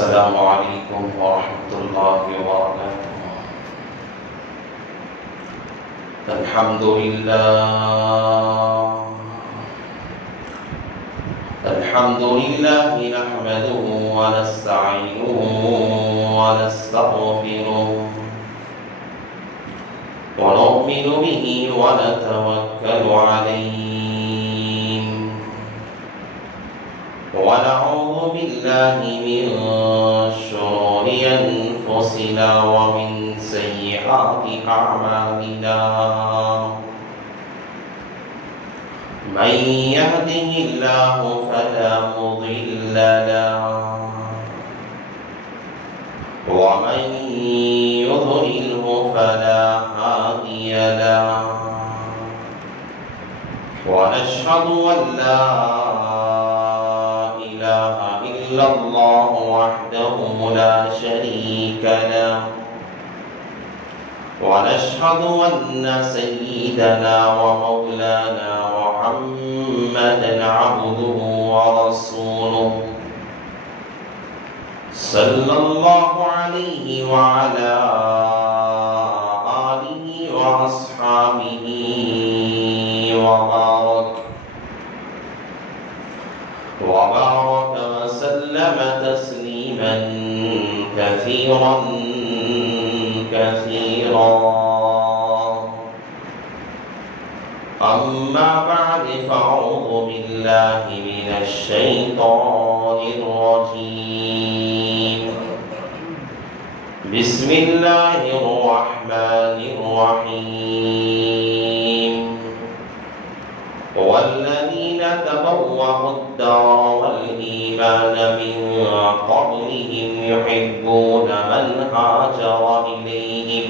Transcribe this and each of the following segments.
السلام علیکم ورحمۃ اللہ وبرکاتہ۔ الحمد للہ نحمده ونستعینه ونستغفره ونؤمن به ونتوکل علیہ ونعوذ باللہ من شرور انفسنا ومن سیئات اعمالنا من يهده الله فلا مضل له ومن يضلله فلا هادي له ونشهد أن لا إله إلا الله وحده لا شريك له ونشهد أن سيدنا ومولانا محمدا عبده ورسوله صلى الله عليه وعلى آله وأصحابه وبارك وسلم تسليما كثيرا أما بعد فأعوذ بالله من الشيطان الرجيم بسم الله الرحمن الرحيم والذين تبوأوا الدار والإيمان من قبلهم يحبون من هاجر إليهم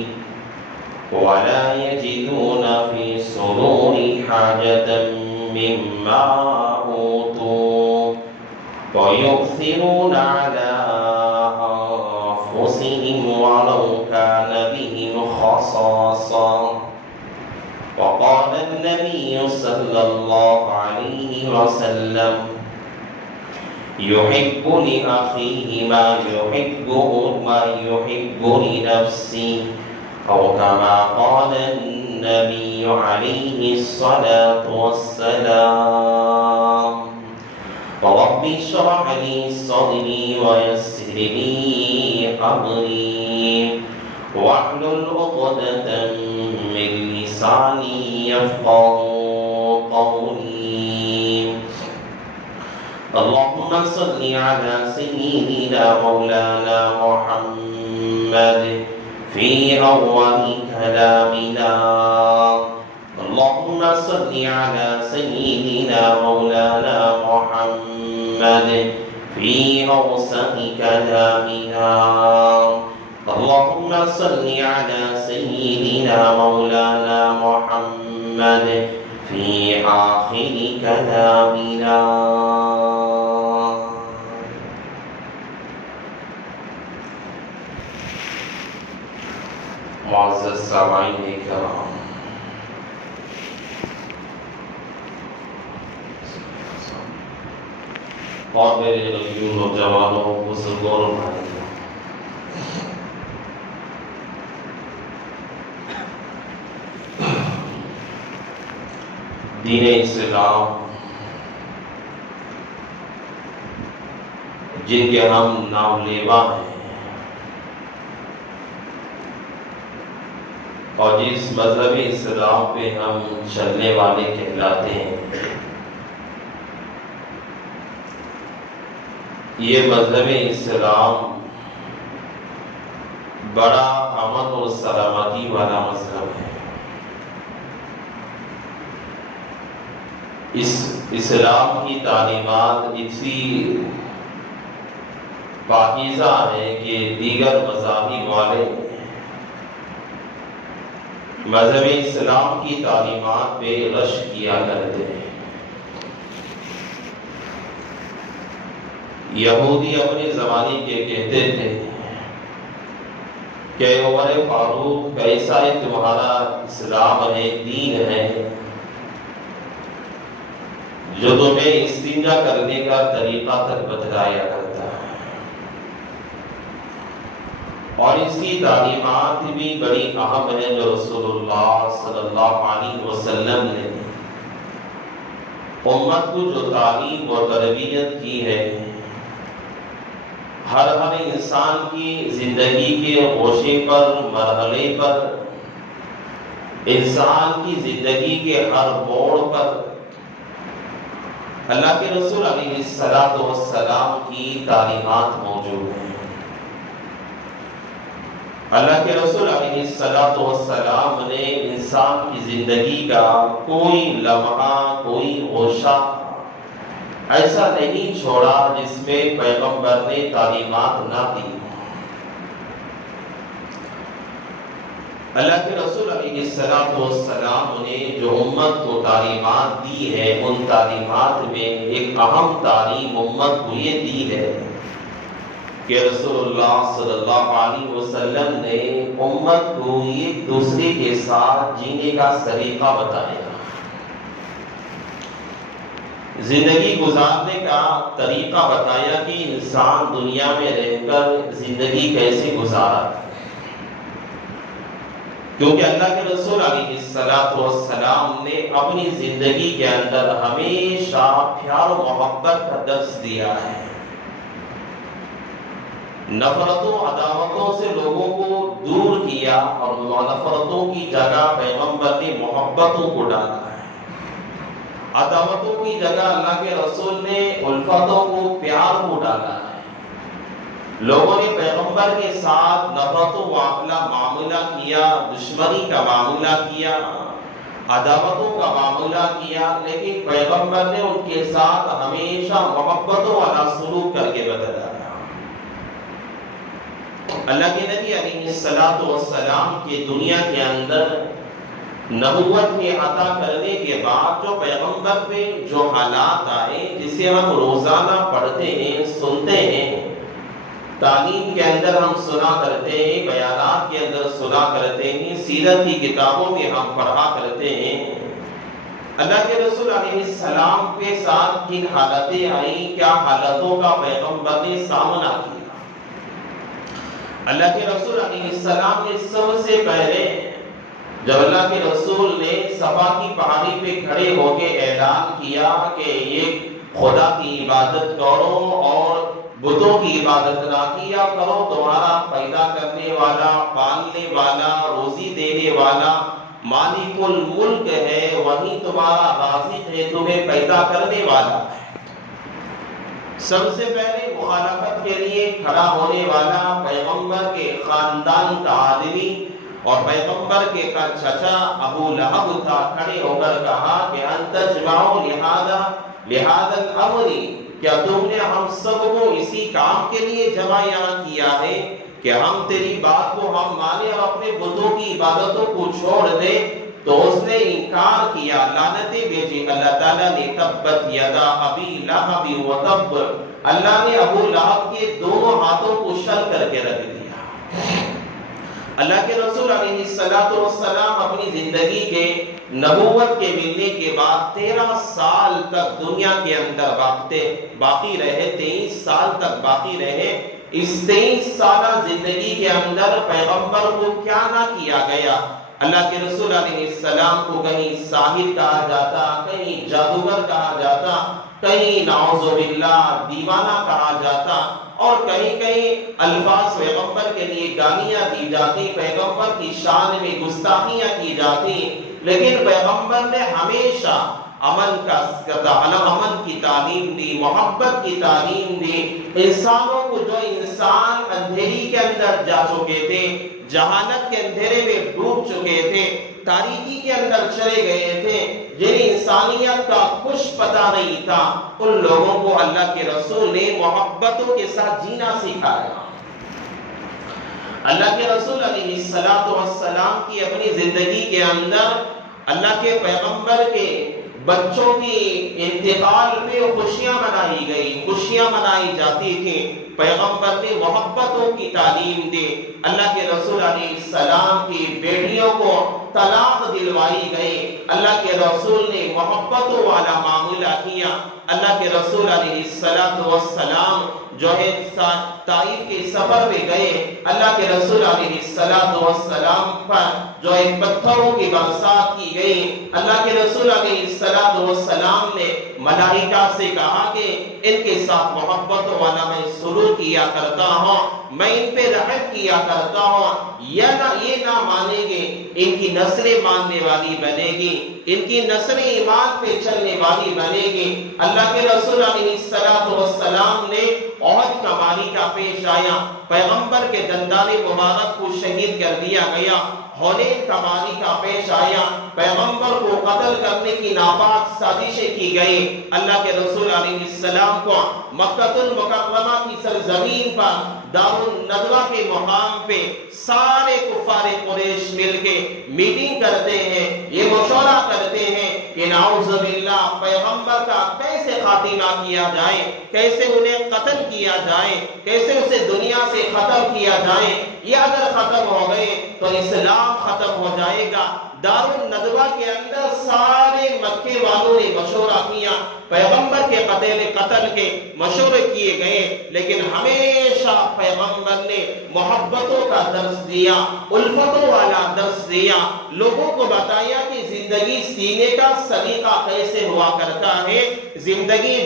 ولا يجدون في صدور حاجة مما أوتوا ويؤثرون على أنفسهم ولو كان بهم خصاصة وقال النبي صلى الله عليه وسلم يحب لأخيه ما يحب لنفسه أو كما قال النبي عليه الصلاة والسلام رب اشرح لي صدري ويسر لي أمري واحلل عقدة من لساني يفقهوا قولي اللهم صل على سيدنا مولانا محمد في أول كلامنا اللهم صل على سيدنا مولانا محمد في أوسط كلامنا اللهم صل على سيدنا مولانا محمد في آخر كلامنا معزز سامعین کرام، اور میرے غریب نوجوانوں، بزرگوں اور بھائیوں، دین اسلام جن کے ہم نام لیوا ہیں اور جس مذہب اسلام پہ ہم چلنے والے کہلاتے ہیں، یہ مذہب اسلام بڑا امن اور سلامتی والا مذہب ہے۔ اس اسلام کی تعلیمات اتنی پاکیزہ ہیں کہ دیگر مذاہب والے مذہب اسلام کی تعلیمات پہ غش کیا کرتے ہیں۔ یہودی اپنے زمانے کے کہتے تھے کہ عمر فاروق کیسا ہے تمہارا اسلام ہے، دین ہے، جو تمہیں استنجا کرنے کا طریقہ تک بتلایا کرتا ہے۔ اور اس کی تعلیمات بھی بڑی اہم ہیں جو رسول اللہ صلی اللہ علیہ وسلم نے امت کو جو تعلیم و تربیت کی ہے، ہر انسان کی زندگی کے گوشے پر، مرحلے پر، انسان کی زندگی کے ہر موڑ پر اللہ کے رسول علیہ السلام کی تعلیمات موجود ہیں۔ اللہ کے رسول علیہ السلام نے انسان کی زندگی کا کوئی لمحہ، کوئی گوشہ ایسا نہیں چھوڑا جس میں پیغمبر نے تعلیمات نہ دی۔ اللہ کے رسول علیہ السلام نے جو امت کو تعلیمات دی ہے، ان تعلیمات میں ایک اہم تعلیم امت کو یہ دی ہے کہ رسول اللہ صلی اللہ علیہ وسلم نے امت کو ایک دوسرے کے ساتھ جینے کا طریقہ بتایا، زندگی گزارنے کا طریقہ بتایا کہ انسان دنیا میں رہ کر زندگی کیسے گزارا، کیونکہ اللہ کے رسول علیہ السلام نے اپنی زندگی کے اندر ہمیشہ پیار و محبت کا درس دیا ہے۔ نفرتوں عداوتوں سے لوگوں کو دور کیا اور نفرتوں کی جگہ پیغمبر نے محبتوں کو ڈالا ہے۔ عداوتوں کی جگہ اللہ کے رسول نے الفتوں کو، پیار کو ڈالا ہے۔ لوگوں نے پیغمبر کے ساتھ نفرت و معاملہ کیا، دشمنی کا معاملہ کیا، عداوتوں کا معاملہ کیا، لیکن پیغمبر نے ان کے ساتھ ہمیشہ محبتوں والا سلوک کر کے بتایا۔ اللہ کے نبی علیہ السلام کے دنیا کے اندر نبوت کے عطا کرنے کے بعد جو پیغمبر پہ جو حالات آئے، جسے ہم روزانہ پڑھتے ہیں، سنتے ہیں، تعلیم کے اندر ہم سنا کرتے ہیں، بیانات کے اندر سنا کرتے ہیں، سیرت کی کتابوں میں ہم پڑھا کرتے ہیں، اللہ کے رسول علیہ السلام کے ساتھ کن حالتیں آئیں، کیا حالتوں کا پیغمبر نے سامنا کیا۔ اللہ کے رسول علیہ السلام نے سب سے پہلے جب اللہ کے رسول نے صفا کی پہاڑی پہ کھڑے ہو کے اعلان کیا کہ یہ خدا کی عبادت کرو اور بتوں کی عبادت نہ کیا کرو، تمہارا پیدا کرنے والا، پالنے والا، روزی دینے والا مالک الملک ہے، وہی تمہارا رازق ہے، تمہیں پیدا کرنے والا ہے۔ سب سے پہلے مخالفت کے لیے کھڑا ہونے والا پیغمبر کے خاندان کا آدمی اور پیغمبر کے چچا ابو لہب تھا، کھڑے ہو کر کہا کہ انت تجمع لہذا الامر، کیا تم نے ہم سب کو اسی کام کے لیے جمع یہاں کیا ہے کہ ہم تیری بات کو ہم مانے اور اپنے بتوں کی عبادتوں کو چھوڑ دیں؟ تو اس نے انکار کیا، لعنتیں بھیجی اللہ تعالیٰ نے، تبت یدا ابی لہب وتب، اللہ نے ابو لہب کے دونوں ہاتھوں کو شل کر کے رکھ دیا۔ اللہ کے رسول علیہ السلام اپنی زندگی کے نبوت کے ملنے کے بعد 13 سال تک دنیا کے اندر باقی رہے، 23 سال تک باقی رہے۔ اس 23 سالہ زندگی کے اندر پیغمبر کو کیا نہ کیا گیا۔ اللہ کے رسول علیہ السلام کو کہیں ساحر کہا جاتا، کہیں جادوگر کہا جاتا، کہیں نعوذ باللہ دیوانہ کہا جاتا، اور کہیں الفاظ پیغمبر کے لیے گالیاں دی جاتی، پیغمبر کی شان میں گستاخیاں کی جاتی، لیکن پیغمبر نے ہمیشہ امن کی تعلیم دی، محبت کی تعلیم دی۔ انسانوں کو، جو انسان اندھیری کے اندر جا چکے تھے، جہالت کے اندھیرے میں ڈوب چکے تھے، تاریکی کے اندر چلے گئے تھے، جنہیں انسانیت کا کچھ پتہ نہیں تھا، ان لوگوں کو اللہ کے رسول نے محبتوں کے ساتھ جینا سکھایا۔ اللہ کے رسول علیہ السلام کی اپنی زندگی کے اندر اللہ کے پیغمبر کے بچوں کی انتقال پہ خوشیاں منائی گئی، خوشیاں منائی جاتی تھی۔ پیغمبر نے محبتوں کی تعلیم دی۔ اللہ کے رسول علیہ السلام کی بیٹیوں کو طلاق دلوائی گئی۔ اللہ کے رسول نے محبتوں والا معاملہ کیا۔ اللہ کے رسول علیہ السلام جو ہے طائف کے سفر میں گئے، اللہ کے رسول علیہ السلام پر جو ہے پتھروں کی برسات کی گئی۔ اللہ کے رسول علیہ السلام نے ملائکہ سے کہا کہ ان کے ساتھ محبت والا میں سلوک کیا کرتا ہوں، میں ان پہ رحم کیا کرتا ہوں، یہ نہ مانیں گے، ان کی نسلیں ماننے والی بنے گی، ان کی نسلیں ایمان پہ چلنے والی بنے گی۔ اللہ کے رسول علیہ السلام نے احد کا معرکہ پیش آیا، پیغمبر کے دندان مبارک کو شہید کر دیا گیا۔ حنین کا معرکہ پیش آیا، پیغمبر کو قتل کرنے کی ناپاک سازشیں کی گئی۔ اللہ کے رسول علیہ السلام کو مکہ المکرمہ کی سرزمین پر دار الندوہ کے مقام پہ سارے کفار قریش مل کے میٹنگ کرتے ہیں، یہ مشورہ کرتے ہیں کہ نعوذ باللہ پیغمبر کا کیسے خاتمہ کیا جائے، کیسے انہیں قتل کیا جائے، کیسے اسے دنیا سے ختم کیا جائے۔ یہ اگر ختم ہو گئے تو اسلام ختم ہو جائے گا۔ دار الندوہ کے اندر سارے مکے والوں نے مشورہ کیا، پیغمبر کے قتل کے مشورے کیے گئے، لیکن ہمیشہ پیغمبر نے محبتوں کا درس دیا، الفتوں والا درس دیا، لوگوں کو بتایا کہ زندگی سینے کا سلیقہ کیسے ہوا کرتا ہے۔ زندگی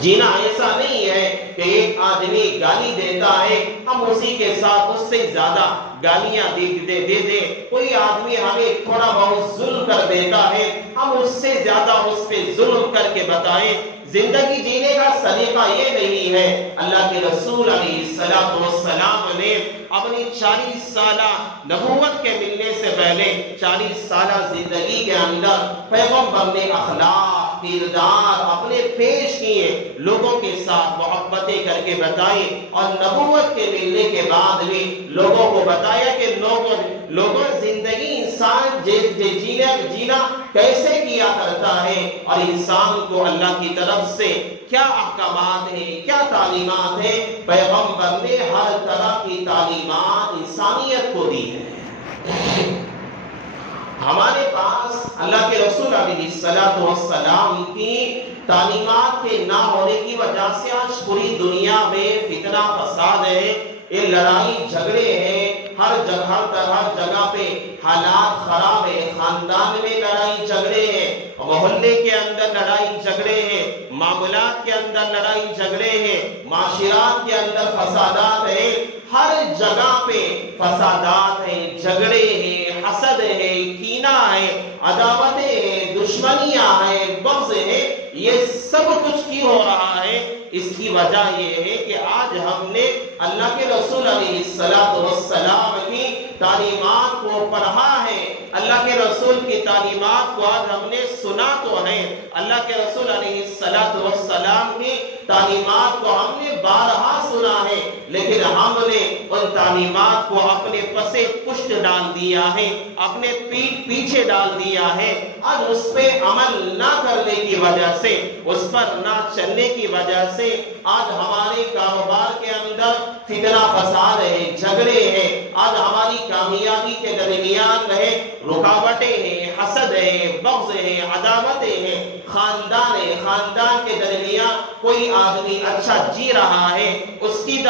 جینا ایسا نہیں ہے کہ ایک آدمی گالی دیتا ہے ہم اسی کے ساتھ اس سے زیادہ گالیاں دے دے، کوئی آدمی ہمیں تھوڑا بہت ظلم کر دیتا ہے ہم اس سے زیادہ اس پہ ظلم کر کے بتائیں۔ زندگی جینے کا سلیقہ یہ نہیں ہے۔ اللہ کے رسول علیہ السلام نے اپنی 40 سالہ نبوت کے ملنے سے پہلے 40 سالہ زندگی کے اندر پیغمبر نے اخلاق، کردار اپنے پیش کیے، لوگوں کے ساتھ محبتیں کر کے بتائی، اور نبوت کے ملنے کے بعد بھی لوگوں کو بتایا کہ لوگوں زندگی انسان جینا کیسے کیا کرتا ہے، اور انسان کو اللہ کی طرف سے کیا احکامات ہیں، کیا تعلیمات ہیں۔ پیغمبر نے ہر طرح کی تعلیمات انسانیت کو دی ہے۔ ہمارے پاس اللہ کے رسول علیہ السلام کی تعلیمات کے نہ ہونے کی وجہ سے آج پوری دنیا میں فتنہ فساد ہے، یہ لڑائی جھگڑے ہیں، ہر جگہ پہ حالات خراب ہیں، خاندان میں لڑائی جھگڑے ہیں، محلے کے اندر لڑائی جھگڑے ہیں، معاملات کے اندر لڑائی جھگڑے ہیں، معاشرات کے اندر فسادات ہیں، ہر جگہ پہ فسادات ہیں، جھگڑے ہیں، حسد ہے، کینہ ہے، عداوتیں ہیں، دشمنیاں ہیں، بغض ہے۔ یہ سب کچھ کیوں ہو رہا ہے؟ اس کی وجہ یہ ہے کہ آج ہم نے اللہ کے رسول علیہ السلام کی تعلیمات کو پڑھا ہے، اللہ کے رسول کی تعلیمات کو آج ہم نے سنا تو ہے، اللہ کے رسول علیہ السلام کی تعلیمات کو ہم نے بارہا سنا ہے، لیکن ہم نے ان تعلیمات کو اپنے پسے پشت ڈال دیا ہے، اپنے پیٹھ پیچھے ڈال دیا ہے۔ آج اس پہ عمل نہ کرنے کی وجہ سے، اس پر نہ چلنے کی وجہ سے آج ہمارے کاروبار کے اندر فتنہ فساد ہے، جھگڑے ہیں، آج ہماری کامیابی کے درمیان ہے رکاوٹیں ہیں، حسد ہے، بغض ہے، عداوتیں ہیں، خاندان کے درمیان کوئی آدمی اچھا جی رہا ہے اس کی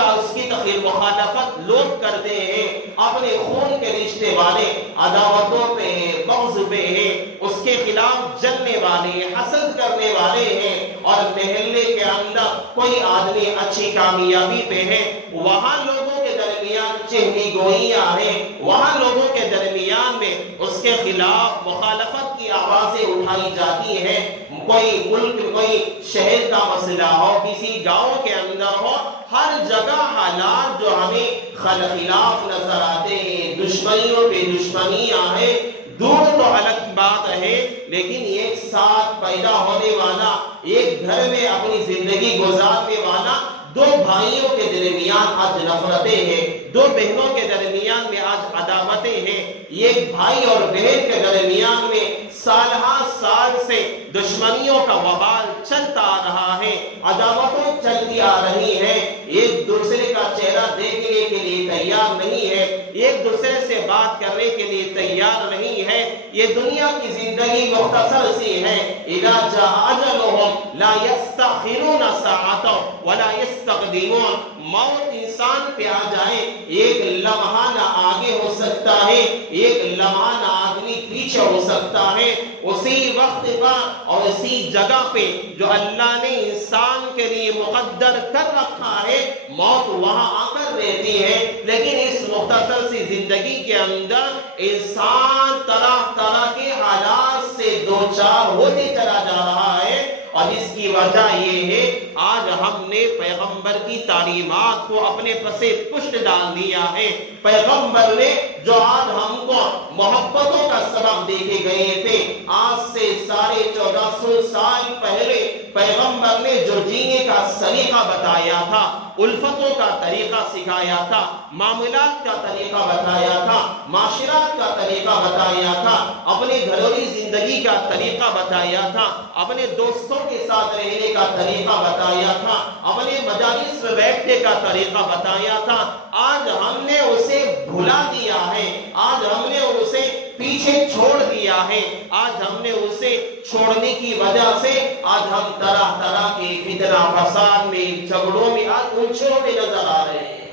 مخالفت لوگ کرتے ہیں، اپنے خون کے رشتے والے عداوتوں پہ ہیں، بغض پہ ہیں، اس کے خلاف جلنے والے، حسد کرنے والے ہیں، اور محلے کے اندر کوئی آدمی اچھی کامیابی پہ ہے، وہاں لوگوں کے درمیان چہری گوئیاں ہیں، وہاں لوگوں کے درمیان میں اس کے خلاف مخالفت کی آوازیں اٹھائی جاتی ہیں۔ کوئی ملک، کوئی شہر کا مسئلہ ہو، کسی گاؤں کے اندر ہو، ہر جگہ حالات جو ہمیں خلاف نظر آتے ہیں، دشمنیوں پہ دشمنیاں ہیں، دور تو الگ بات ہے، لیکن ایک ساتھ پیدا ہونے والا، ایک گھر میں اپنی زندگی گزارنے والا دو بھائیوں کے درمیان آج نفرتیں ہیں، دو بہنوں کے درمیان میں آج عداوتیں ہیں، ایک بھائی اور بہن کے درمیان میں سال سے دشمنیوں کا وبال چلتا آ رہا ہے، عداوتیں چلتی آ رہی ہیں، ایک دوسرے کا چہرہ دیکھنے کے لیے تیار نہیں ہے، ایک دوسرے سے بات کرنے کے لیے تیار نہیں ہے. یہ دنیا کی زندگی مختصر سی ہے. اذا جاء اجلهم لا يستأخرون ساعة ولا يستقدمون. موت انسان پہ آ جائے ایک لمحہ نہ آگے ہو سکتا ہے، ایک لمحہ نہ آدمی پیچھے ہو سکتا ہے. اسی وقت پر اور اسی جگہ پہ جو اللہ نے انسان کے لیے مقدر کر رکھا ہے موت وہاں آ کر رہتی ہے. لیکن اس مختصر سی زندگی کے اندر انسان طرح طرح کے حالات سے دوچار ہوتے چلا جا رہا ہے. اور اس کی وجہ یہ ہے آج ہم نے پیغمبر کی تعلیمات کو اپنے پسے پشت ڈال دیا ہے. پیغمبر نے جو آج ہم کو محبتوں کا سبق دے کے گئے تھے، آج سے 1450 سال پہلے پیغمبر نے جو جینے کا طریقہ بتایا تھا، الفتوں کا طریقہ سکھایا تھا، معاملات کا طریقہ بتایا تھا، معاشرات کا طریقہ بتایا تھا، اپنے گھریلو زندگی کا طریقہ بتایا تھا، اپنے دوستوں کے ساتھ رہنے کا طریقہ بتایا تھا، اپنے مجالس میں بیٹھنے کا طریقہ بتایا تھا، آج ہم نے اسے بھلا دیا ہے، آج ہم نے اسے پیچھے چھوڑ دیا ہے. آج ہم نے اسے چھوڑنے کی وجہ سے آج ہم طرح طرح کے فتنہ فساد میں، جھگڑوں میں آج الجھے ہوئے نظر آ رہے ہیں.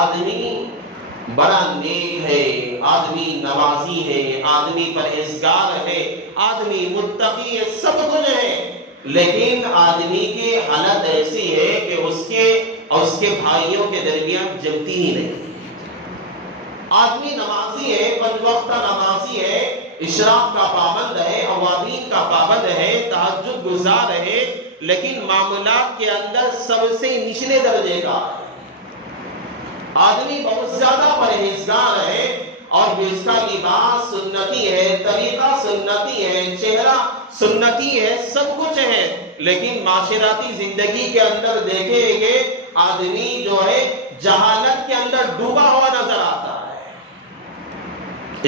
آدمی بڑا نیک ہے، آدمی نمازی ہے، آدمی پرہیزگار ہے، آدمی متقی ہے، سب کچھ ہے، لیکن آدمی کی حالت ایسی ہے کہ اس کے اور اس کے بھائیوں کے درمیان جمتی ہی نہیں. آدمی نمازی ہے، 5 وقت نمازی ہے، اشراق کا پابند ہے، اوابین کا پابند ہے، تہجد گزار ہے، لیکن معاملات کے اندر سب سے نچلے درجے کا ہے. آدمی بہت زیادہ پرہیزگار ہے اور اس کا لباس سنتی ہے، طریقہ سنتی ہے، چہرہ سنتی ہے، سب کچھ ہے، لیکن معاشراتی زندگی کے اندر دیکھیں گے آدمی جو ہے جہالت کے اندر ڈوبا ہوا نظر آتا ہے.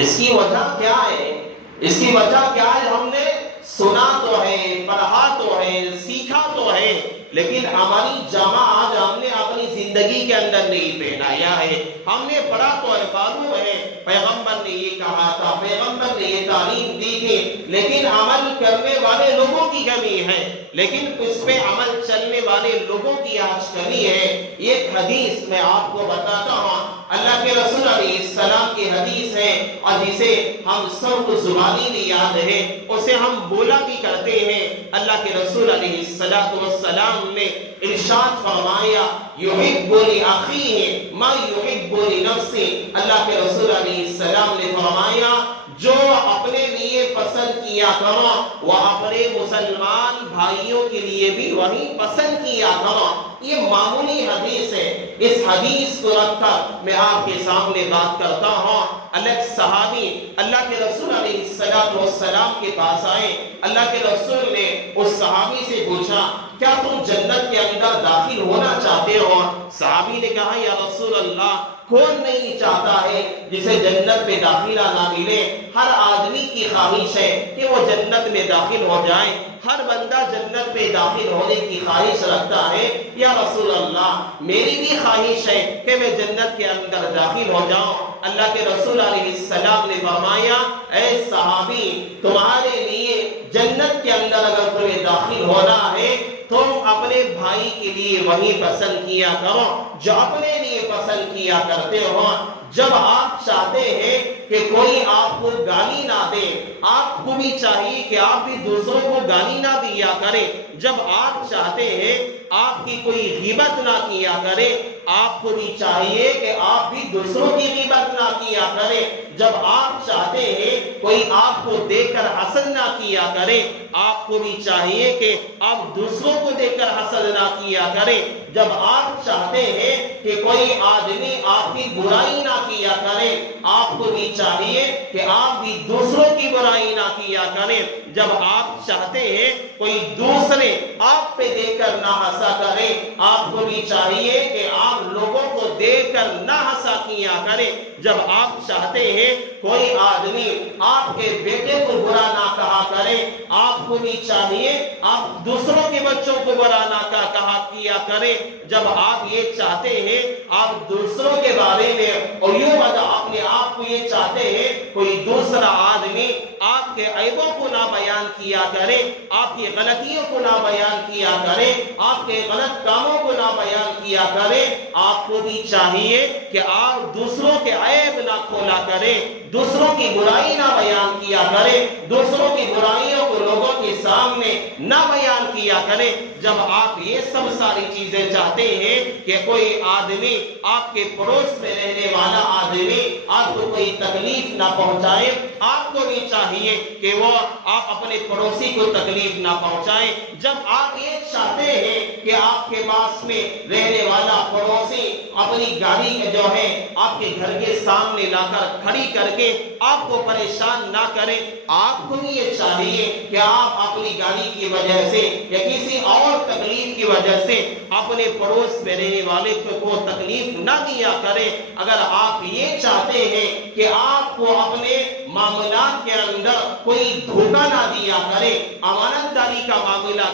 اس کی وجہ کیا ہے؟ اس کی وجہ کیا ہے؟ ہم نے سنا تو ہے، پڑھا تو ہے، سیکھا تو ہے، لیکن ہماری جامع آج ہم نے اپنی زندگی کے اندر نہیں پہنایا ہے. ہم نے پڑھا تو ہے، معلوم ہے پیغمبر نے یہ کہا تھا، پیغمبر نے یہ تعلیم دی تھی، لیکن عمل کرنے والے لوگوں کی کمی ہے، لیکن اس پہ عمل چلنے والے لوگوں کی آج کمی ہے. ایک حدیث میں آپ کو بتاتا ہوں، اللہ کے رسول علیہ السلام کی حدیث ہے اور جسے ہم سب کو زبانی میں یاد ہے، اسے ہم بولا بھی کرتے ہیں. اللہ کے رسول علیہ السلام نے ارشاد فرمایا، یحب لأخیہ ما یحب لنفسہ. اللہ کے رسول علیہ السلام نے فرمایا جو اپنے لیے پسند کیا کرو وہ اپنے مسلمان بھائیوں کے لیے بھی وہی پسند کیا کرو. یہ معمولی حدیث ہے. اس حدیث کو رکھ کر میں آپ کے سامنے بات کرتا ہوں. الگ صحابی اللہ کے رسول علیہ السلام کے پاس آئے. اللہ کے رسول نے اس صحابی سے پوچھا کیا تم جنت کے اندر داخل ہونا چاہتے ہو؟ صحابی نے کہا یا رسول اللہ کون نہیں چاہتا ہے جسے جنت میں داخلہ نہ ملے؟ ہر آدمی کی خواہش ہے کہ وہ جنت میں داخل ہو جائے، ہر بندہ جنت میں داخل ہونے کی خواہش رکھتا ہے. یا رسول اللہ میری بھی خواہش ہے کہ میں جنت کے اندر داخل ہو جاؤں. اللہ کے رسول علیہ السلام نے فرمایا اے صحابی تمہارے لیے جنت کے اندر اگر تمہیں داخل ہونا ہے تم اپنے بھائی کے لیے وہی پسند کیا کرو جو اپنے لیے پسند کیا کرتے ہو. جب آپ چاہتے ہیں کہ کوئی آپ کو گالی نہ دے، آپ کو بھی چاہیے کہ آپ بھی دوسروں کو گالی نہ دیا کریں. جب آپ چاہتے ہیں آپ کی کوئی غیبت نہ کیا کرے، آپ کو بھی چاہیے کہ آپ بھی دوسروں کی غیبت نہ کیا کریں. جب آپ چاہتے ہیں کوئی آپ کو دیکھ کر حسد نہ کیا کرے، آپ کو بھی چاہیے کہ آپ دوسروں کو دیکھ کر حسد نہ کیا کریں. جب آپ چاہتے ہیں کہ کوئی آدمی آپ کی برائی نہ کیا کرے، آپ کو بھی چاہیے کہ آپ بھی دوسروں کی برائی نہ کیا کریں. جب آپ چاہتے ہیں کوئی دوسرے آپ پہ دیکھ کر نہ ہنسا کرے، آپ کو بھی چاہیے کہ آپ لوگوں کو دیکھ کر نہ ہنسا کیا کریں. جب آپ چاہتے ہیں کوئی آدمی آپ کے بیٹے کو برا نہ کہا کرے، آپ کو بھی چاہیے آپ دوسروں کے بچوں کو برا نہ کہا کیا کریں. جب آپ یہ چاہتے ہیں آپ دوسروں کے بارے میں اپنے آپ کو یہ چاہتے ہیں کوئی دوسرا آدمی آپ کے عیبوں کو نہ بیان کیا کرے، آپ کی غلطیوں کو نہ بیان کیا کرے، آپ کے غلط کاموں کو نہ بیان کیا کرے۔ آپ کو بھی چاہیے کہ آپ دوسروں کے عیب نہ کھولا کریں، دوسروں کی برائی نہ بیان کیا کرے، دوسروں کی برائیوں کو لوگوں کے سامنے نہ بیان کیا کرے۔ جب آپ یہ سب ساری چیزیں چاہتے ہیں کہ کوئی آدمی، آپ کے پڑوس میں رہنے والا آدمی آپ کو کوئی تکلیف نہ پہنچائے، آپ کو بھی چاہیے کہ وہ آپ اپنے پڑوسی کو تکلیف نہ پہنچائیں۔ جب آپ یہ چاہتے ہیں کہ آپ کے پاس میں رہنے والا پڑوسی اپنی گاڑی جو ہے آپ کے گھر کے سامنے لا کر کھڑی کر کے آپ کو پریشان نہ کرے، آپ کو بھی یہ چاہیے کہ آپ اپنی گاڑی کی وجہ سے یا کسی اور تکلیف کی وجہ سے اپنے پڑوس میں رہنے والے کو تکلیف نہ دیا کرے۔ اگر آپ یہ چاہتے ہیں کہ آپ کو اپنے معاملات کے اندر کوئی دھوکہ نہ دیا کرے، امانت داری کا معاملہ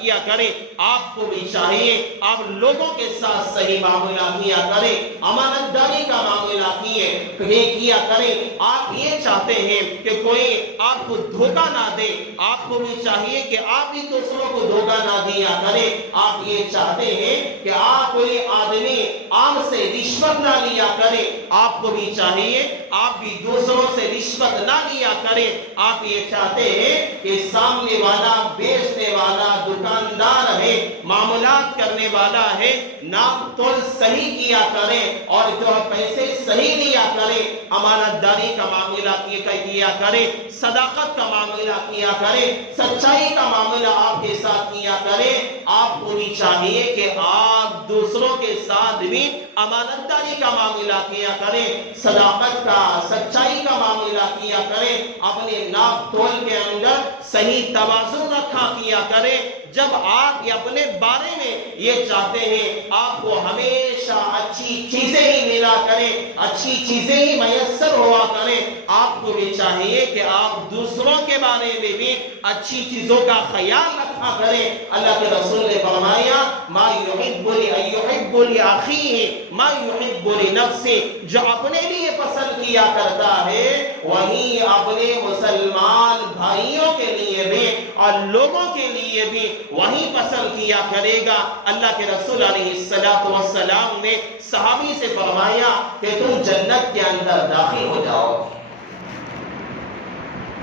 کیا کرے، آپ کو بھی چاہیے آپ لوگوں کے ساتھ صحیح معاملہ کیا کریں، امانت داری کا معاملہ کیا کریں۔ آپ یہ چاہتے ہیں کہ کوئی آپ کو دھوکہ نہ دے، آپ کو بھی چاہیے کہ آپ بھی دوسروں کو دھوکہ نہ دیا کریں۔ آپ یہ چاہتے ہیں کہ آپ کوئی آدمی آپ سے رشوت نہ لیا کرے، آپ کو بھی چاہیے آپ بھی دوسروں سے رشوت نہ لیا کریں۔ آپ یہ چاہتے ہیں کہ سامنے والا بیچنے والا دکاندار ہے، معاملات کرنے والا ہے، ناپ تول صحیح کیا کریں اور جو پیسے صحیح لیا کریں، امانت داری کا معاملہ کیا کریں، صداقت کا معاملہ کیا کریں، سچائی کا معاملہ آپ کے ساتھ کیا کریں۔ آپ کو بھی چاہیے کہ آپ دوسروں کے ساتھ بھی امانت داری کا معاملہ کیا کریں، صداقت کا، سچائی کا معاملہ کیا کریں، اپنے ناپ تول کے اندر صحیح توازن رکھا کیا کریں۔ جب آپ یہ اپنے بارے میں یہ چاہتے ہیں آپ کو ہمیشہ اچھی چیزیں ہی ملا کریں، اچھی چیزیں ہی میسر ہوا کریں، آپ کو بھی چاہیے کہ آپ دوسروں کے بارے میں بھی اچھی چیزوں کا خیال رکھا کریں۔ اللہ کے رسول نے فرمایا ما يحب يحب لأخيه ما يحب لنفسه، جو اپنے لیے پسند کیا کرتا ہے وہی اپنے مسلمان بھائیوں کے لیے بھی اور لوگوں کے لیے بھی وہی پسند کیا کرے گا۔ اللہ کے رسول علیہ السلام نے صحابی سے فرمایا کہ تم جنت کے اندر داخل ہو جاؤ۔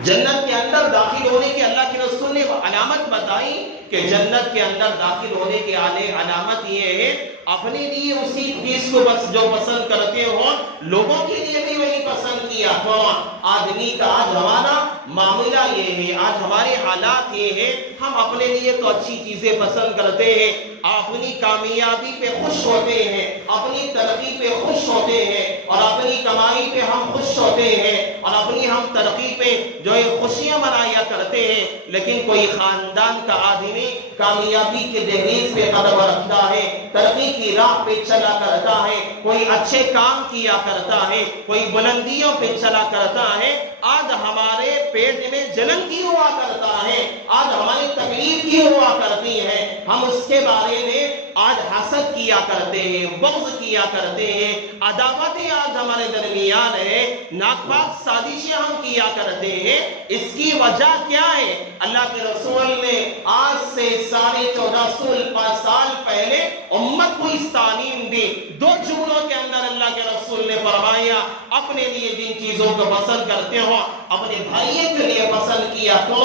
جنت کے اندر داخل ہونے کی اللہ کے رسول نے علامت بتائی کہ جنت کے اندر داخل ہونے کی علامت یہ ہے اپنے لیے اسی چیز کو بس جو پسند کرتے ہو لوگوں کے لیے بھی وہی پسند کیا۔ آدمی کا آج ہمارا معاملہ یہ ہے، آج ہمارے حالات یہ ہے، ہم اپنے لیے تو اچھی چیزیں پسند کرتے ہیں، اپنی کامیابی پہ خوش ہوتے ہیں، اپنی ترقی پہ خوش ہوتے ہیں اور اپنی کمائی پہ ہم خوش ہوتے ہیں اور اپنی ہم ترقی پہ جو ہے خوشیاں منایا کرتے ہیں۔ لیکن کوئی خاندان کا آدمی کامیابی کے دہلیز پہ قدم رکھتا ہے، ترقی کی راہ پہ چلا کرتا ہے، کوئی اچھے کام کیا کرتا ہے، کوئی بلندیوں پہ چلا کرتا ہے، آج ہمارے پیٹ میں جلن کی ہوا کرتا ہے، آج ہماری تکلیف کی ہوا کرتی ہے، ہم اس کے بارے میں آج حسد کیا کرتے ہیں، بغض کیا کرتے ہیں، عداوتیں آج ہمارے درمیان ہے، ناپاک سازشیں ہم کیا کرتے ہیں۔ اس کی وجہ کیا ہے؟ اللہ کے رسول نے آج سے 1450 سال پہلے امت کو اس تعلیم دی۔ 2 جملوں کے اندر اللہ کے رسول نے فرمایا اپنے لیے جن چیزوں کو پسند کرتے ہو اپنے بھائیوں کے لیے پسند کیا تو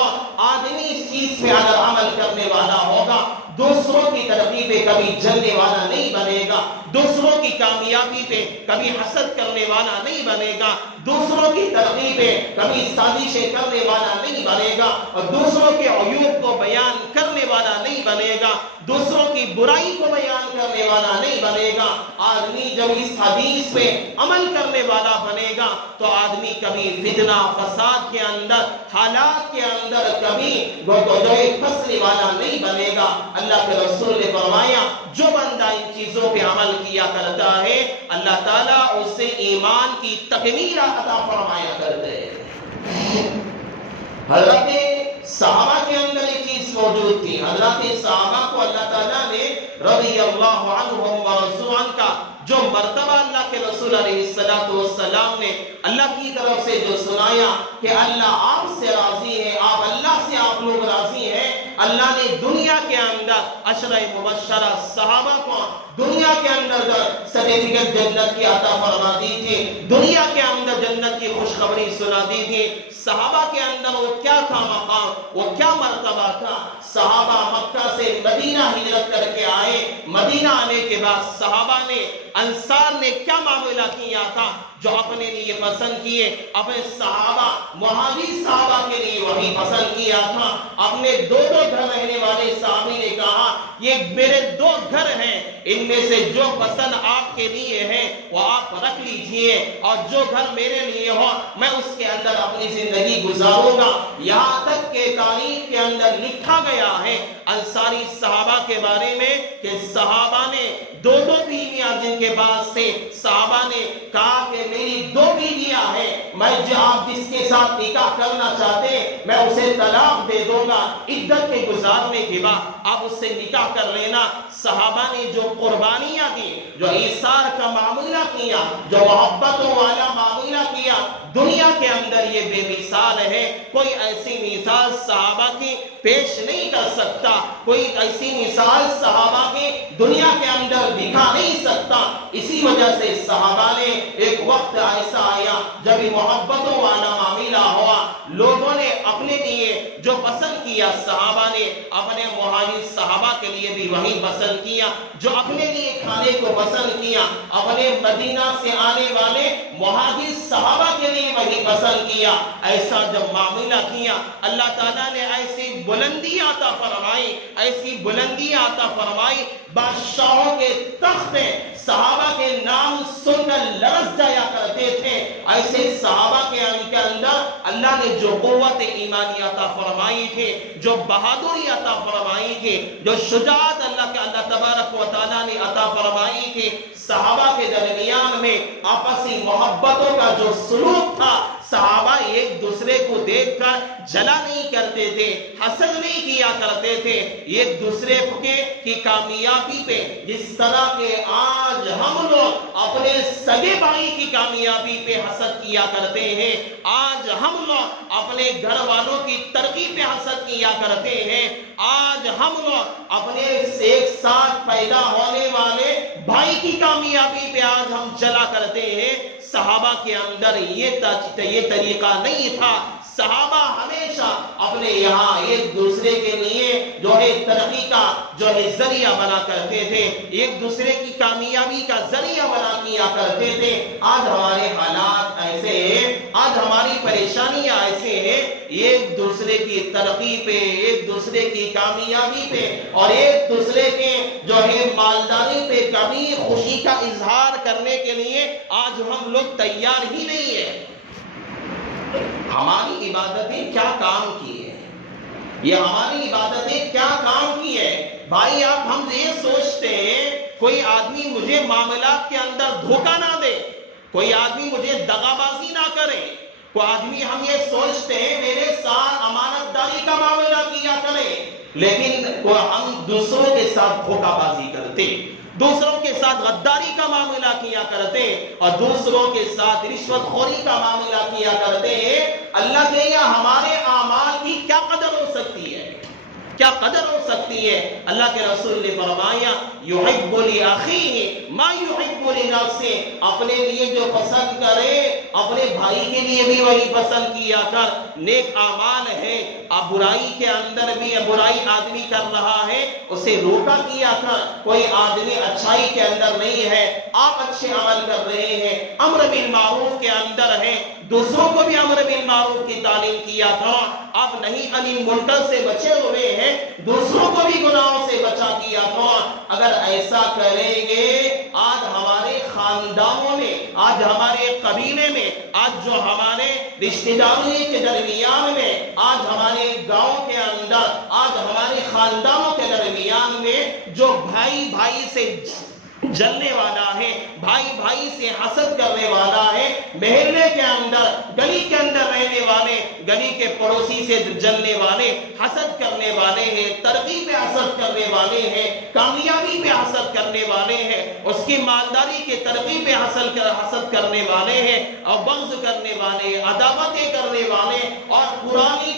آدمی اس چیز پہ اگر عمل کرنے والا ہوگا دوسروں کی ترقی پہ کبھی جلنے والا نہیں بنے گا، دوسروں کی کامیابی پہ کبھی حسد کرنے والا نہیں بنے گا، دوسروں کی ترقی پہ کبھی سازشیں کرنے والا نہیں بنے گا اور دوسروں کے عیوب کو بیان کرنے والا نہیں بنے گا، دوسروں کی برائی کو بیان کرنے والا نہیں بنے گا۔ آدمی جب اس حدیث پہ عمل کرنے والا بنے گا تو آدمی کبھی فتنہ فساد کے اندر، حالات کے اندر کبھی پھنسنے والا نہیں بنے گا۔ اللہ کے رسول نے فرمایا جو بندہ ان چیزوں پہ عمل کیا کرتا ہے اللہ تعالیٰ اس سے ایمان کی تکمیل عطا فرمایا کرتے ہیں۔ حضرت صحابہ کے اندر ایک چیز موجود تھی، حضرت صحابہ کو اللہ تعالیٰ نے رضی اللہ عنہم و رضوا عنہ کا جو مرتبہ اللہ کے رسول علیہ السلام نے اللہ کی طرف سے جو سنایا کہ اللہ آپ سے راضی ہے، آپ اللہ سے آپ لوگ راضی ہیں، اللہ نے دنیا کے اندر عشرہ مبشرہ صحابہ کو دنیا کے اندر سرٹیفکیٹ جنت کی عطا فرما دی تھی، دنیا کے اندر جنت کی خوشخبری سنا دی تھی۔ صحابہ کے اندر وہ کیا تھا مقام، وہ کیا مرتبہ تھا؟ صحابہ مکہ سے مدینہ ہجرت کر کے آئے، مدینہ آنے کے بعد صحابہ نے انصار نے کیا معاملہ کیا تھا جو اپنے لیے پسند کیے، اپنے صحابہ مہاجر صحابہ کے لیے وہی پسند کیا تھا۔ اپنے دو گھر رہنے والے صحابی نے کہا یہ میرے 2 گھر ہیں، ان میں سے جو پسند آپ کے لیے ہے وہ آپ رکھ لیجئے، اور جو گھر میرے لیے ہو میں اس کے اندر اپنی زندگی گزاروں گا۔ یہاں تک کہ تاریخ کے اندر لکھا گیا ہے انصاری صحابہ کے بارے میں کہ صحابہ نے 2 بیویاں جن کے بعد سے صحابہ نے کہا کہ میری 2 بیویاں ہیں، میں جو آپ جس کے ساتھ نکاح کرنا چاہتے ہیں میں اسے طلاق دے دوں گا، عدت کے گزارنے کے بعد آپ اس سے نکاح کر لینا۔ صحابہ نے جو قربانیاں دی، جو ایثار کا معاملہ کیا، جو محبتوں والا معاملہ کیا، دنیا کے اندر یہ بے مثال ہے۔ کوئی ایسی مثال صحابہ کی پیش نہیں کر سکتا، کوئی ایسی مثال صحابہ کی دنیا کے اندر دکھا نہیں سکتا۔ اسی وجہ سے صحابہ نے ایک وقت ایسا آیا جب محبتوں والا معاملہ ہوا، لوگوں نے اپنے لیے جو پسند کیا، صحابہ نے اپنے مہاجر صحابہ کے لیے بھی وہی پسند کیا، جو اپنے لیے کھانے کو پسند کیا، اپنے مدینہ سے آنے والے مہاجر صحابہ کے لیے وہی پسند کیا۔ ایسا جب معاملہ کیا، اللہ تعالیٰ نے ایسی بلندی عطا فرمائی، ایسی بلندی عطا فرمائی، بادشاہوں کے تخت میں صحابہ کے نام سن کر لرز جایا کرتے تھے۔ ایسے صحابہ کے اندر اللہ نے جو قوت ایمانی عطا فرمائی تھی، جو بہادری عطا فرمائی تھی، جو شجاعت اللہ تبارک و تعالیٰ نے عطا فرمائی تھی، صحابہ کے درمیان میں آپسی محبتوں کا جو سلوک تھا، صحابہ ایک دوسرے کو دیکھ کر جلا نہیں کرتے تھے، حسد نہیں کیا کرتے تھے ایک دوسرے کی کامیابی پہ، جس طرح کہ آج ہم لوگ اپنے سگے بھائی کی کامیابی پہ حسد کیا کرتے ہیں، آج ہم لوگ اپنے گھر والوں کی ترقی پہ حسد کیا کرتے ہیں، آج ہم لوگ اپنے ایک ساتھ پیدا ہونے والے بھائی کی کامیابی پہ آج ہم جلا کرتے ہیں۔ صحابہ کے اندر یہ طریقہ نہیں تھا۔ صحابہ ہمیشہ اپنے یہاں ایک دوسرے کے لیے جو ہے ترقی کا جو ہے ذریعہ بنا کرتے تھے، ایک دوسرے کی کامیابی کا ذریعہ بنا کیا کرتے تھے۔ آج ہمارے حالات ایسے ہیں، آج ہماری پریشانیاں ایسے ہیں، ایک دوسرے کی ترقی پہ، ایک دوسرے کی کامیابی پہ اور ایک دوسرے کے جو ہے مالداری پہ کبھی خوشی کا اظہار کرنے کے لیے آج ہم لوگ تیار ہی نہیں ہیں۔ ہماری عبادتیں کیا کام کی ہے؟ یہ ہماری عبادتیں کیا کام کی ہے؟ بھائی آپ ہم یہ سوچتے ہیں کوئی آدمی مجھے معاملات کے اندر دھوکہ نہ دے، کوئی آدمی مجھے دغا بازی نہ کرے، کوئی آدمی ہم یہ سوچتے ہیں میرے ساتھ امانت داری کا معاملہ کیا کرے، لیکن ہم دوسروں کے ساتھ دھوکہ بازی کرتے، دوسروں کے ساتھ غداری کا معاملہ کیا کرتے اور دوسروں کے ساتھ رشوت خوری کا معاملہ کیا کرتے ہیں۔ اللہ کے یہاں ہمارے اعمال کی کیا قدر ہو سکتی ہے؟ کیا قدر ہو سکتی ہے؟ اللہ کے رسول نے فرمایا یحب لاخیہ ما یحب لنفسہ، اپنے لیے جو پسند کرے اپنے بھائی کے لیے بھی وہی پسند کیا کر۔ نیک اعمال ہے، اب برائی کے اندر بھی برائی آدمی کر رہا ہے اسے روکا کیا کر۔ کوئی آدمی اچھائی کے اندر نہیں ہے، آپ اچھے عمل کر رہے ہیں، امر بالمعروف کے اندر ہے، دوسروں کو بھی امر بالمعروف کی تعلیم کیا کرو۔ آپ نہیں عن المنکر سے بچے ہوئے ہیں، دوسروں کو بھی گناہوں سے بچا کیا کرو۔ اگر ایسا کریں گے آج ہمارے خاندانوں میں، آج ہمارے قبیلے میں، آج جو ہمارے رشتہ داری کے درمیان میں، آج ہمارے گاؤں کے اندر، آج ہمارے خاندانوں کے درمیان میں جو بھائی بھائی سے جلنے والا ہے، بھائی بھائی سے حسد کرنے والا ہے، محلے کے اندر گلی کے اندر رہنے والے گلی کے پڑوسی سے جلنے والے، حسد کرنے والے ہیں، ترقی پہ حسد کرنے والے ہیں، کامیابی پہ حسد کرنے والے ہیں، اس کی مالداری کے ترقی پہ حسد کرنے والے ہیں، اور بغض کرنے والے، عداوتیں کرنے والے، اور پرانی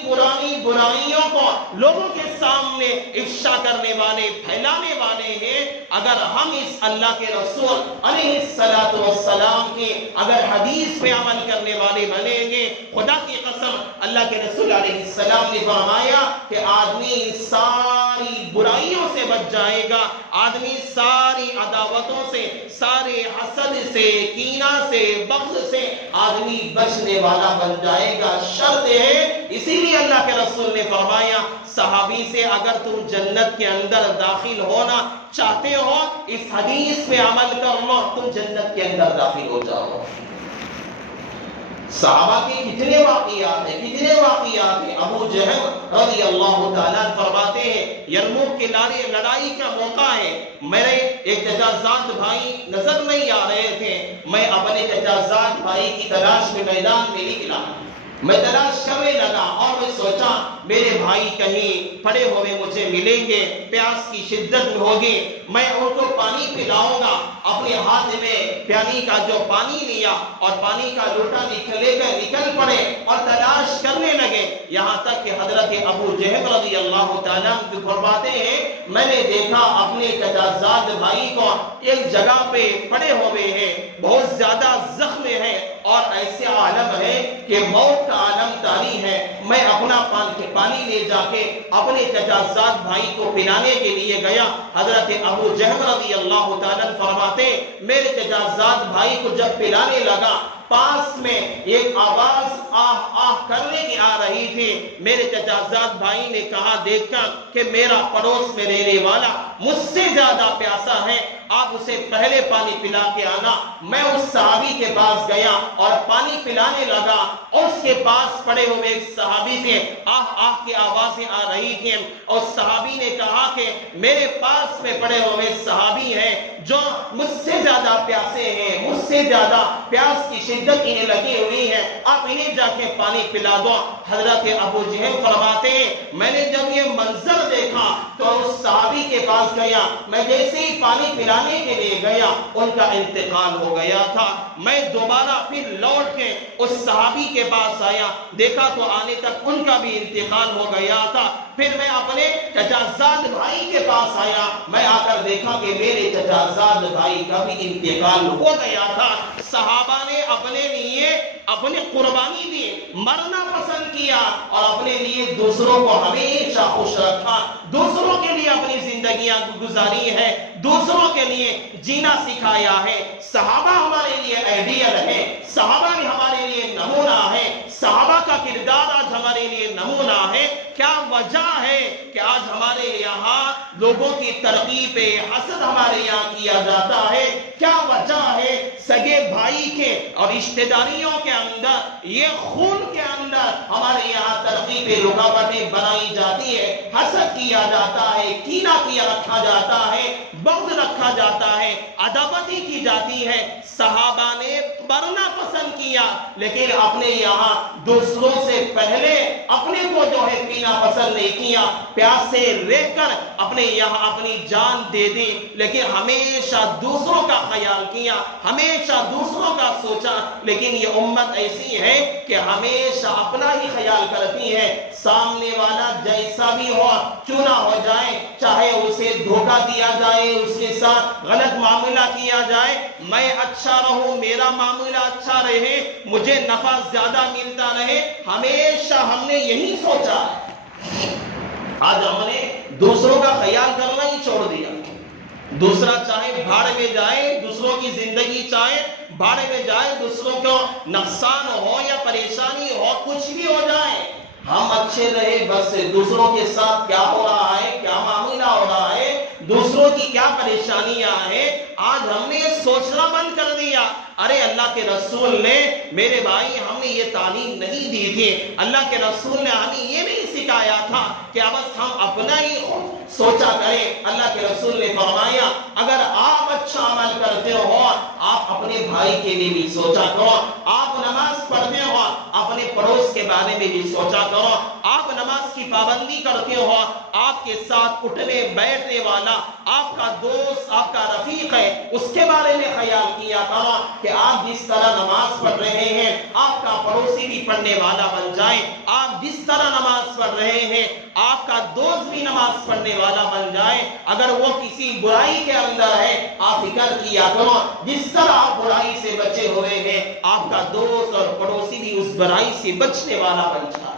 برائیوں کو لوگوں کے سامنے افشا کرنے والے، پھیلانے والے ہیں۔ اگر ہم اس اللہ کے رسول علیہ السلام کی اگر حدیث پہ عمل کرنے والے بنیں گے، خدا کی قسم اللہ کے رسول علیہ السلام نے فرمایا کہ آدمی ساری برائیوں سے بچ جائے گا، آدمی ساری عداوتوں سے، سارے حسد سے، کینہ سے، بغض سے آدمی بچنے والا بن جائے گا۔ شرط ہے، اسی لیے اللہ کے رسول نے فرمایا صحابی سے اگر تم جنت کے اندر داخل ہونا چاہتے ہو، اس حدیث پہ عمل کر لو، تم جنت کے اندر داخل ہو جاؤ۔ صحابہ کے کتنے واقعات ہیں۔ ابو جہل رضی اللہ تعالیٰ فرماتے ہیں یرموک کی لڑائی کا موقع ہے، میرے ایک چچا زاد بھائی نظر نہیں آ رہے تھے، میں اپنے چچا زاد بھائی کی تلاش میں میدان میں نکلا، میں تلاش کرنے لگا اور میں سوچا میرے بھائی کہیں پڑے ہوئے مجھے ملیں گے، پیاس کی شدت ہوگی، میں ان کو پانی پلاؤں گا۔ اپنے ہاتھ میں پیالی کا جو پانی لیا اور پانی کا لوٹا لے کر نکل پڑے اور تلاش کرنے لگے، یہاں تک کہ حضرت ابو جہل رضی اللہ تعالیٰ فرماتے ہیں میں نے دیکھا اپنے چچا زاد بھائی کو ایک جگہ پہ پڑے ہوئے ہیں، بہت زیادہ زخم ہے اور ایسے عالم ہے کہ موت کا عالم طاری ہے۔ میں اپنا پانی لے جا کے اپنے چچا زاد بھائی کو پلانے کے لیے گیا۔ حضرت ابو جہل رضی اللہ تعالیٰ فرماتے میرے چچا زاد بھائی کو جب پلانے لگا، پاس میں ایک آواز آہ آہ کرنے کی آ رہی تھی۔ میرے چچا زاد بھائی نے کہا دیکھا کہ میرا پڑوس میں رہنے والا مجھ سے زیادہ پیاسا ہے، آپ اسے پہلے پانی پلا کے آنا۔ میں اس صحابی کے پاس گیا اور پانی پلانے لگا، اور اس کے پاس پڑے ہوئے ایک صحابی سے آہ آہ کی آوازیں آ رہی تھیں، اور صحابی نے کہا کہ میرے پاس میں پڑے ہوئے صحابی ہیں جو مجھ سے زیادہ پیاسے ہیں، مجھ سے زیادہ پیاس کی شدت انہیں لگی ہوئی ہے، آپ انہیں جا کے پانی پلا دو۔ حضرت ابو جہل فرماتے ہیں میں نے جب یہ منظر دیکھا تو اس صحابی کے پاس گیا، میں جیسے ہی پانی پلانے کے لیے گیا ان کا انتقال ہو گیا تھا۔ میں دوبارہ پھر لوٹ کے اس صحابی کے پاس آیا، دیکھا تو آنے تک ان کا بھی انتقال ہو گیا تھا۔ پھر میں اپنے چچا زاد بھائی کے پاس آیا، میں آ کر دیکھا کہ میرے چچا زاد بھائی کا بھی انتقال ہو گیا تھا۔ صحابہ نے اپنے لیے اپنی قربانی دی، مرنا پسند کیا اور اپنے لیے دوسروں کو ہمیشہ خوش رکھا، دوسروں کے لیے اپنی زندگیاں گزاری ہے، دوسروں کے لیے جینا سکھایا ہے۔ صحابہ ہمارے لیے آئیڈیل ہے، صحابہ ہمارے لیے نمونہ ہے، صحابہ کا کردار آج ہمارے لیے نمونہ ہے۔ کیا وجہ ہے کہ آج ہمارے یہاں لوگوں کی ترقی پہ حسد ہمارے یہاں کیا جاتا ہے؟ کیا وجہ ہے سگے بھائی کے اور رشتہ داریوں کے اندر، یہ خون کے اندر ہمارے یہاں ترقی پہ رکاوٹیں بنائی جاتی ہے، حسد کیا جاتا ہے، کینہ کیا رکھا جاتا ہے، بغض رکھا جاتا ہے، عداوتی کی جاتی ہے۔ صحابہ نے مرنا پسند کیا، لیکن اپنے یہاں دوسروں سے پہلے اپنے کو جو ہے پینا پسند نہیں کیا، پیاس سے رہ کر اپنے یہاں اپنی جان دے دی، لیکن ہمیشہ دوسروں کا خیال کیا، ہمیشہ دوسروں کا سوچا۔ لیکن یہ امت ایسی ہے کہ ہمیشہ اپنا ہی خیال کرتی ہے، سامنے والا جیسا بھی ہو کیوں نہ ہو جائے، چاہے اسے دھوکہ دیا جائے، اس کے ساتھ غلط معاملہ کیا جائے، میں اچھا رہوں، میرا معاملہ اچھا رہے، مجھے نفع زیادہ ملتا رہے، ہمیشہ ہم نے یہی سوچا ہے۔ آج ہم نے دوسروں کا خیال کرنا ہی چھوڑ دیا، دوسرا چاہے بھاڑ میں جائے، دوسروں کی زندگی چاہے بھاڑ میں جائے، دوسروں کو نقصان ہو یا پریشانی ہو، کچھ بھی ہو جائے، ہم اچھے رہے بس۔ دوسروں کے ساتھ کیا ہو رہا ہے، کیا معاملہ ہو رہا ہے، دوسروں کی کیا پریشانیاں ہیں، آج ہم نے یہ سوچنا بند کر دیا، ارے اللہ کے رسول نے، میرے بھائی، ہمیں یہ تعلیم نہیں دی تھی، اللہ کے رسول نے ہمیں یہ نہیں سکھایا تھا کہ بس ہم اپنا ہی سوچا کریں۔ اللہ کے رسول نے فرمایا اگر آپ اچھا عمل کرتے ہو آپ اپنے بھائی کے لیے بھی سوچا کرو، آپ نماز پڑھتے ہو اپنے پڑوس کے بارے میں بھی سوچا کرو، آپ نماز کی پابندی کرتے ہو، آپ کے ساتھ اٹھنے بیٹھنے والا آپ کا دوست، آپ کا رفیق ہے، اس کے بارے میں خیال کیا کرو کہ آپ جس طرح نماز پڑھ رہے ہیں آپ کا پڑوسی بھی پڑھنے والا بن جائے، آپ جس طرح نماز پڑھ رہے ہیں آپ کا دوست بھی نماز پڑھنے والا بن جائے۔ اگر وہ کسی برائی کے اندر ہے آپ فکر کیا کرو جس طرح آپ برائی سے بچے ہوئے ہیں آپ کا دوست اور پڑوسی بھی اس برائی سے بچنے والا بن جائے۔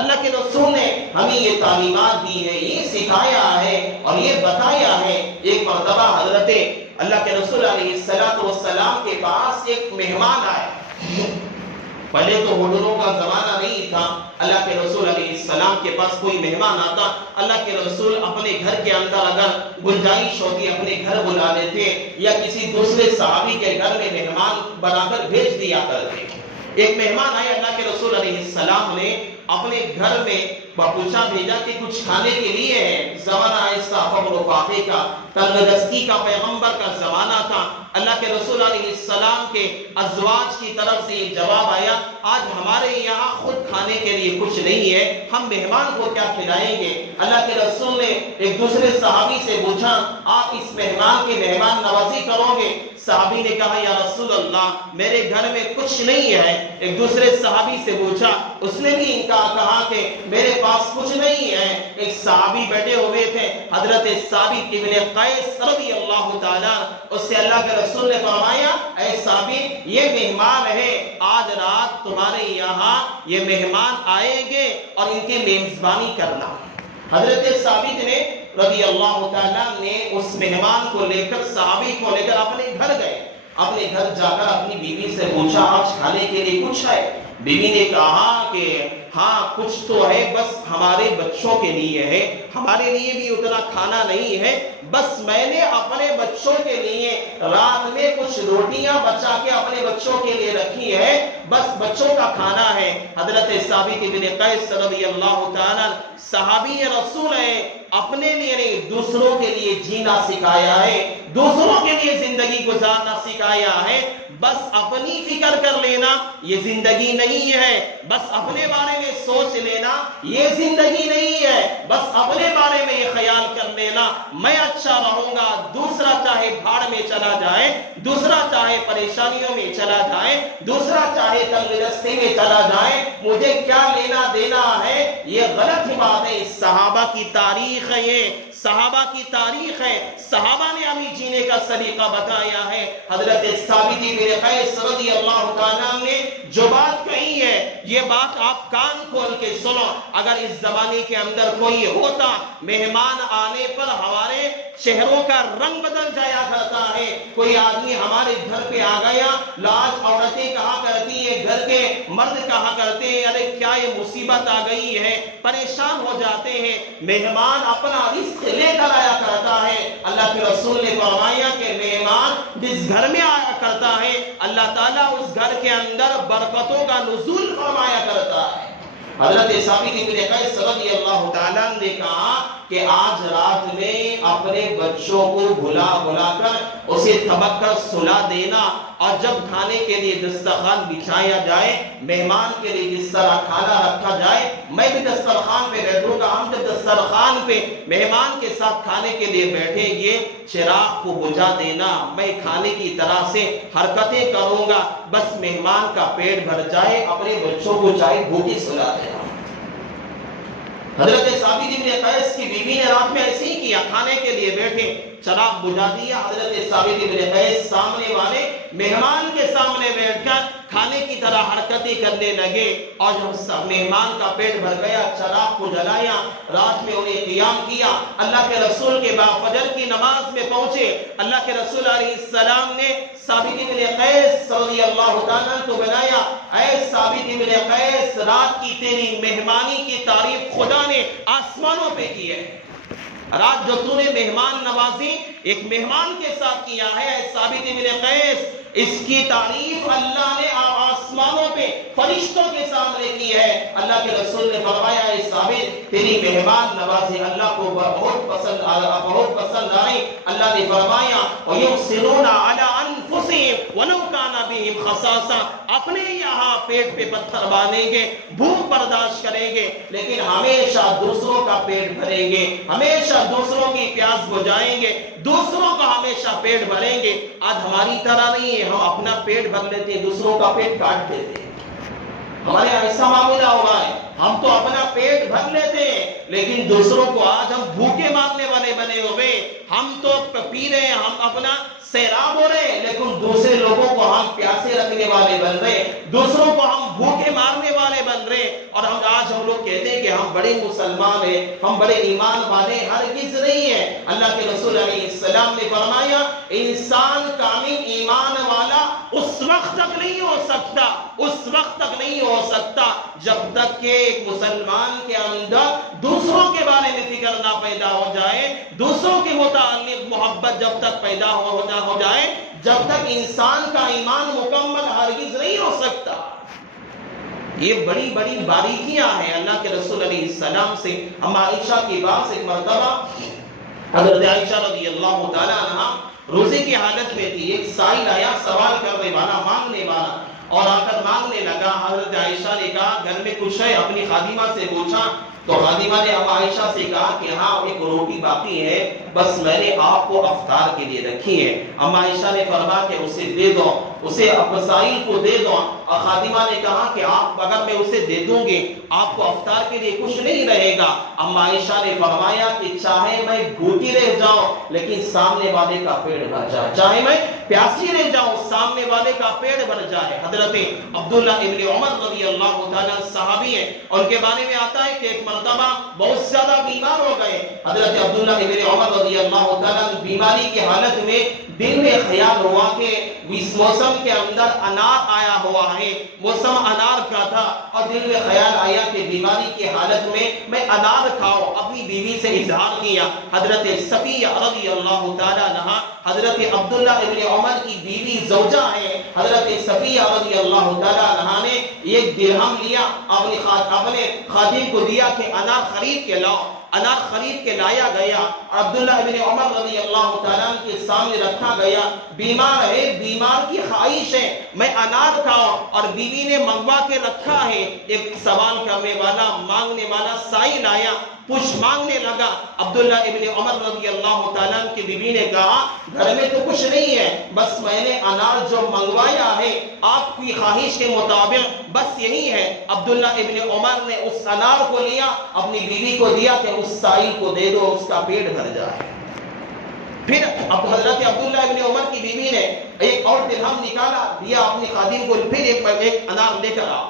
اللہ کے رسول نے ہمیں یہ تعلیمات دی ہے، یہ سکھایا ہے اور یہ بتایا ہے۔ ایک مرتبہ حضرت اللہ کے رسول علیہ السلام کے پاس ایک مہمان آئے۔ پہلے تو ہوٹلوں کا زمانہ نہیں تھا، اللہ کے رسول علیہ السلام کے پاس کوئی مہمان آتا اللہ کے رسول اپنے گھر کے اندر اگر گنجائش ہوتی اپنے گھر بلا لیتے یا کسی دوسرے صحابی کے گھر میں مہمان بنا کر بھیج دیا کرتے۔ ایک مہمان آئے، اللہ کے رسول علیہ السلام نے اپنے گھر میں پوچھا بھیجا کہ کچھ کھانے کے لیے ہے۔ زمانہ ایسا فقر و فاقے کا، تنگدستی کا، پیغمبر کا زمانہ تھا۔ اللہ کے رسول علیہ السلام کے ازواج کی طرف سے یہ جواب آیا آج ہمارے یہاں خود کھانے کے لیے کچھ نہیں ہے، ہم مہمان کو کیا کھلائیں گے؟ اللہ کے رسول نے ایک دوسرے صحابی سے پوچھا آپ اس مہمان کی مہمان نوازی کرو گے؟ صحابی نے کہا یا رسول اللہ میرے گھر میں کچھ نہیں ہے۔ ایک دوسرے صحابی سے پوچھا، اس نے بھی کہا کہ میرے پاس کچھ نہیں ہے۔ ایک صحابی بیٹھے ہوئے تھے حضرت ثابت ابن قیس رضی اللہ تعالیٰ، اس سے اللہ کے رسول نے فرمایا اے ثابت یہ مہمان ہے، آج رات تمہارے یہاں یہ مہمان آئیں گے اور ان کی میزبانی کرنا۔ حضرت ثابت نے رضی اللہ تعالیٰ نے اس مہمان کو لے کر، صحابی کو لے کر اپنے گھر گئے۔ اپنے گھر جا کر اپنی بیوی سے پوچھا آج کھانے کے لیے کچھ ہے؟ بیوی نے کہا کہ ہاں کچھ تو ہے، بس ہمارے بچوں کے لیے ہے، ہمارے لیے بھی اتنا کھانا نہیں ہے، بس میں نے اپنے بچوں کے لیے رات میں کچھ روٹیاں بچا کے اپنے بچوں کے لیے رکھی ہے، بس بچوں کا کھانا ہے۔ حضرت ثابت بن قیس رضی اللہ تعالیٰ صحابی رسول ہیں، اپنے لیے نہیں دوسروں کے لیے جینا سکھایا ہے، دوسروں کے لیے زندگی گزارنا سکھایا ہے۔ بس اپنی فکر کر لینا یہ زندگی نہیں ہے، بس اپنے بارے میں سوچ لینا یہ زندگی نہیں ہے، بس اپنے بارے میں یہ خیال کر لینا میں اچھا رہوں گا، دوسرا چاہے بھاڑ میں چلا جائے، دوسرا چاہے پریشانیوں میں چلا جائے، دوسرا چاہے تنگ رستے میں چلا جائے، مجھے کیا لینا دینا ہے؟ یہ غلط بات ہے۔ صحابہ کی تاریخ ہے، یہ صحابہ کی تاریخ ہے، صحابہ نے ہمیں جینے کا سلیقہ بتایا ہے۔ حضرت ثابت بن قیس رضی اللہ تعالیٰ نے جو بات کہی ہے یہ بات آپ کان کھول کے سنو۔ اگر اس زمانے کے اندر کوئی ہوتا مہمان آنے پر ہمارے چہروں کا رنگ بدل جایا کرتا ہے، کوئی آدمی ہمارے گھر پہ آ گیا، لاج عورتیں کہا کرتی ہیں، گھر کے مرد کہا کرتے ہیں ارے کیا یہ مصیبت آ گئی ہے، پریشان ہو جاتے ہیں۔ مہمان اپنا رزق لے کر آیا کرتا ہے۔ اللہ کے رسول نے فرمایا کہ مہمان جس گھر میں آیا کرتا ہے اللہ تعالیٰ اس گھر کے اندر برکتوں کا نزول فرمایا کرتا ہے۔ حضرت ثابت بن قیس رضی اللہ تعالیٰ نے کہا کہ آج رات میں اپنے بچوں کو بلا کر اسے تھپک کر سلا دینا، اور جب کھانے کے لیے دسترخوان بچھایا جائے، مہمان کے لیے جس طرح کھانا رکھا جائے میں بھی دسترخوان پہ بیٹھوں گا، ہم جب دسترخوان پہ مہمان کے ساتھ کھانے کے لیے بیٹھیں گے چراغ کو بجھا دینا، میں کھانے کی طرح سے حرکتیں کروں گا، بس مہمان کا پیٹ بھر جائے، اپنے بچوں کو چاہے بھوکی سلا دینا۔ حضرت ثابت بن قیس کی بیوی نے رات میں ایسے ہی کیا، کھانے کے لیے بیٹھے چراغ بجھا دیا، حضرت ثابت بن قیس سامنے والے مہمان کے سامنے بیٹھ کر کھانے کی طرح حرکتیں کرنے لگے، اور جب مہمان کا پیٹ بھر گیا چراغ کو جلایا، رات میں انہیں قیام کیا، اللہ کے رسول کے بعد فجر کی نماز میں پہنچے۔ اللہ کے رسول علیہ السلام نے ثابت بن قیس رضی اللہ تعالیٰ کو بنایا، اے ثابت بن قیس رات کی تیری مہمانی کی تعریف خدا نے آسمانوں پہ کی ہے، رات جو تو نے مہمان نوازی ایک مہمان کے ساتھ کیا ہے ثابت بن قیس، اس کی تعریف اللہ نے آسمانوں پہ فرشتوں کے سامنے کی ہے۔ اللہ کے رسول نے فرمایا اے ثابت تیری مہمان نوازی اللہ کو بہت پسند آئی۔ اللہ نے فرمایا وَيُؤْثِرُونَ عَلَىٰ أَنفُسِهِمْ وَلَوْ كَانَ بِهِمْ خَصَاصَةٌ، اپنے یہاں پیٹ پہ پتھر باندھیں گے، بھوک برداشت کریں گے، لیکن ہمیشہ دوسروں کا پیٹ بھریں گے، ہمیشہ دوسروں کی پیاس بجھائیں گے، دوسروں کا ہمیشہ پیٹ بھریں گے۔ آج ہماری طرح نہیں ہے، ہم اپنا پیٹ بھر لیتے ہیں، دوسروں کا پیٹ کاٹ دیتے ہیں۔ ہمارے ایسا معاملہ ہوا ہے، ہم تو اپنا پیٹ بھر لیتے ہیں لیکن دوسروں کو آج ہم بھوکے مارنے والے بنے ہوئے۔ ہم تو پی رہے ہیں، ہم اپنا سیراب ہو رہے ہیں، لیکن دوسرے لوگوں کو ہم پیاسے رکھنے والے بن رہے، دوسروں کو ہم بھوکے مارنے والے بن رہے۔ اور آج ہم لوگ کہتے ہیں کہ ہم بڑے مسلمان ہیں، ہم بڑے ایمان والے، ہرگز نہیں ہے۔ اللہ کے رسول علیہ السلام نے فرمایا انسان کامل ایمان والا اس وقت تک نہیں ہو سکتا، اس وقت تک نہیں ہو سکتا جب تک کہ ایک مسلمان کے اندر دوسروں کے بارے میں فکر نہ پیدا ہو جائے، دوسروں کے متعلق محبت جب تک پیدا ہو جائے، جب تک انسان کا ایمان مکمل ہرگز نہیں ہو سکتا۔ یہ بڑی بڑی باریکیاں ہیں اللہ کے رسول علیہ السلام سے۔ ہم عائشہ کے پاس ایک مرتبہ حضرت عائشہ رضی اللہ تعالی عنہ روزے کی حالت میں تھی، ایک سائل آیا سوال کرنے والا، مانگنے والا، اور آ کر مانگنے لگا۔ حضرت عائشہ نے کہا گھر میں کچھ ہے؟ اپنی خادمہ سے پوچھا تو خادمہ نے اب عائشہ سے کہا کہ ہاں ایک روٹی باقی ہے، بس میں نے آپ کو افطار کے لیے رکھی ہے۔ ام عائشہ نے فرمایا کہ اسے دے دو، اسے سائل کو دے دو۔ اور خادمہ نے کہا کہ آپ اگر میں اسے دے دوں گی آپ کو افطار کے لیے کچھ نہیں رہے گا۔ ام عائشہ نے فرمایا کہ چاہے میں بھوکی رہ جاؤں لیکن سامنے والے کا پیٹ بھر جائے، چاہے میں پیاسی رہ جاؤں سامنے والے کا پیٹ بھر جائے۔ حضرت عبداللہ ابن عمر رضی اللہ تعالیٰ صحابی ہیں، ان کے بارے میں آتا ہے کہ ایک مرتبہ بہت زیادہ بیمار ہو گئے۔ حضرت عبداللہ ابن عمر رضی اللہ تعالیٰ بیماری کی حالت میں دل میں خیال ہوا کہ اس موسم کے اندر انار آیا ہوا ہے، موسم انار کا تھا، اور دل میں خیال آیا کہ بیماری کی حالت میں انار کھاؤ۔ اپنی بیوی سے اظہار کیا۔ حضرت صفیہ رضی اللہ تعالیٰ عنہا حضرت عبداللہ ابن عمر کی بیوی زوجہ ہے، حضرت صفیہ رضی اللہ تعالیٰ عنہا نے ایک درہم لیا، اپنے خادم کو دیا کہ انار خرید کے لاؤ۔ انار خرید کے لایا گیا، عبداللہ ابن عمر رضی اللہ تعالیٰ کے سامنے رکھا گیا۔ بیمار ہے، بیمار کی خواہش ہے میں انار کھاؤں، اور بیوی نے منگوا کے رکھا ہے۔ ایک سوال کرنے والا، مانگنے والا سائل آیا، کچھ مانگنے لگا۔ عبداللہ ابن عمر رضی اللہ تعالیٰ کی بیوی نے کہا گھر میں تو کچھ نہیں ہے، بس میں نے انار جو منگوایا ہے آپ کی خواہش کے مطابق بس یہی ہے۔ عبداللہ ابن عمر نے اس انار کو لیا، اپنی بیوی کو دیا کہ اس سائل کو دے دو، اس کا پیٹ بھر جائے۔ پھر اب حضرت عبداللہ ابن عمر کی بیوی نے ایک اور درہم نکالا، دیا اپنی خادم کو، پھر ایک انار لے کر آ۔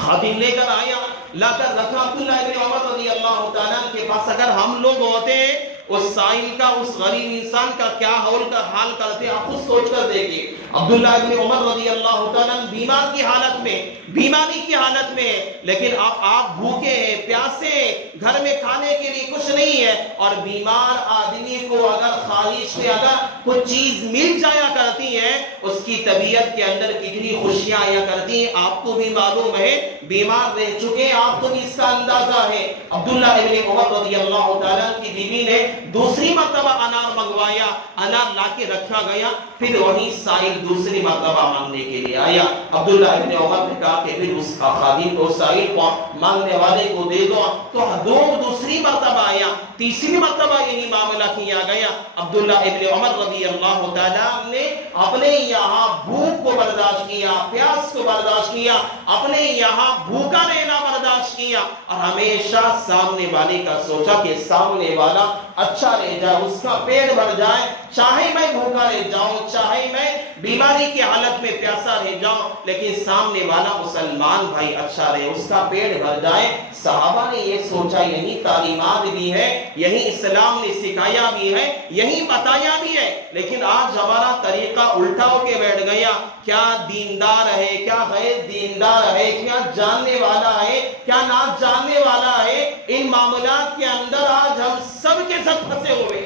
خادم لے کر آیا، لا کر رکھا عبداللہ ابن عمر رضی اللہ تعالیٰ کے پاس۔ اگر ہم لوگ ہوتے اس سائل کا، اس غریب انسان کا کیا حال کرتے آپ خود سوچ کر دیکھیے۔ عبداللہ ابن عمر رضی اللہ تعالیٰ بیمار کی حالت میں، بیماری کی حالت میں، لیکن آپ بھوکے ہیں، پیاسے ہیں، گھر میں کھانے کے لیے کچھ نہیں ہے، اور بیمار آدمی کو اگر خواہش سے اگر کچھ چیز مل جایا کرتی ہے اس کی طبیعت کے اندر کتنی خوشیاں آیا کرتی ہیں۔ آپ کو بھی معلوم ہے، بیمار رہ چکے، آپ کو بھی اس کا اندازہ ہے۔ عبداللہ ابن عمر رضی اللہ تعالیٰ کی بیوی نے دوسری مرتبہ انار منگوایا، انار لا کے رکھا گیا، پھر وہی سائل دوسری مرتبہ مانگنے کے لیے آیا۔ عبداللہ ابن عمر نے کہا کہ پھر اس خادم کو سائل کو مانگنے والے کو دے دو، تو دوسری مرتبہ آیا، تیسری مرتبہ یہی معاملہ کیا گیا۔ عبداللہ ابن عمر رضی اللہ تعالیٰ نے اپنے یہاں بھوک کو برداشت کیا، پیاس کو برداشت کیا، اپنے یہاں بھوکا رہنا برداشت کیا، اور ہمیشہ سامنے والے کا سوچا کہ سامنے والا اچھا رہ جائے، اس کا پیٹ بھر جائے، چاہے میں بھوکا رہ جاؤں، چاہے میں بیماری کی حالت میں پیاسا رہ جاؤں، لیکن سامنے والا مسلمان بھائی اچھا رہے، اس کا پیٹ بھر جائے۔ صحابہ نے یہ سوچا، یہی تعلیمات بھی ہے، یہی اسلام نے سکھایا بھی ہے، یہی بتایا بھی ہے، لیکن آج ہمارا طریقہ الٹا ہو کے بیٹھ گیا۔ کیا دیندار ہے، کیا غیر دیندار ہے، کیا جاننے والا ہے، کیا نہ جاننے والا ہے، ان معاملات کے اندر آج ہم سب کے کے سب پھنسے ہوئے،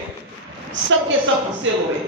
سب کے سب پھنسے ہوئے۔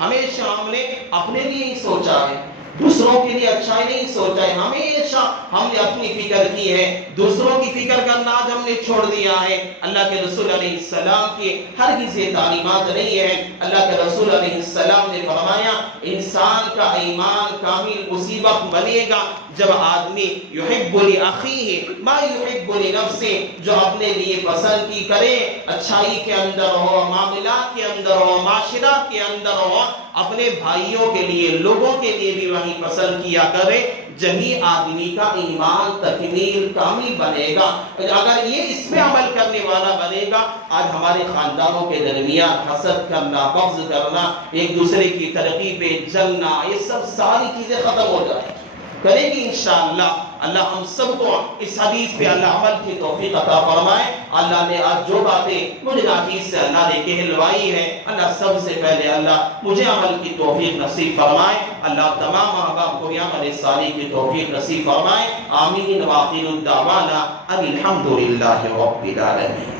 ہمیشہ ہم نے اپنے لیے ہی سوچا ہے، دوسروں کے لیے اچھائی نہیں سوچا ہے۔ ہمیشہ ہم نے اپنی فکر کی ہے، دوسروں کی فکر کرنا آج ہم نے چھوڑ دیا ہے۔ اللہ کے رسول علیہ السلام کی ہرگز یہ تعلیمات نہیں ہے۔ اللہ کے رسول علیہ السلام نے فرمایا انسان کا ایمان کامل اسی وقت بنے گا جب آدمی یحب لأخیہ ما یحب لنفسہ، جو اپنے لیے پسند کی کرے، اچھائی کے اندر ہو، معاملات کے اندر ہو، معاشرات کے اندر ہو، اپنے بھائیوں کے لیے، لوگوں کے لیے بھی وہی پسند کیا کرے، جبھی آدمی کا ایمان تکمیل کامل بنے گا۔ اگر یہ اس پہ عمل کرنے والا بنے گا، آج ہمارے خاندانوں کے درمیان حسد کرنا، بغض کرنا، ایک دوسرے کی ترقی پہ جلنا، یہ سب ساری چیزیں ختم ہو جائیں گی، کرے گی انشاءاللہ۔ اللہ ہم سب کو اس حدیث پہ اللہ عمل کی توفیق عطا فرمائے۔ اللہ نے آج جو باتیں مجھے حدیث سے اللہ نے کہلوائی ہے، اللہ سب سے پہلے اللہ مجھے عمل کی توفیق نصیب فرمائے۔ اللہ تمام احباب کو عمل صالح کی توفیق نصیب فرمائے۔ آمین وآخر الدعوانا ان الحمدللہ رب العالمین۔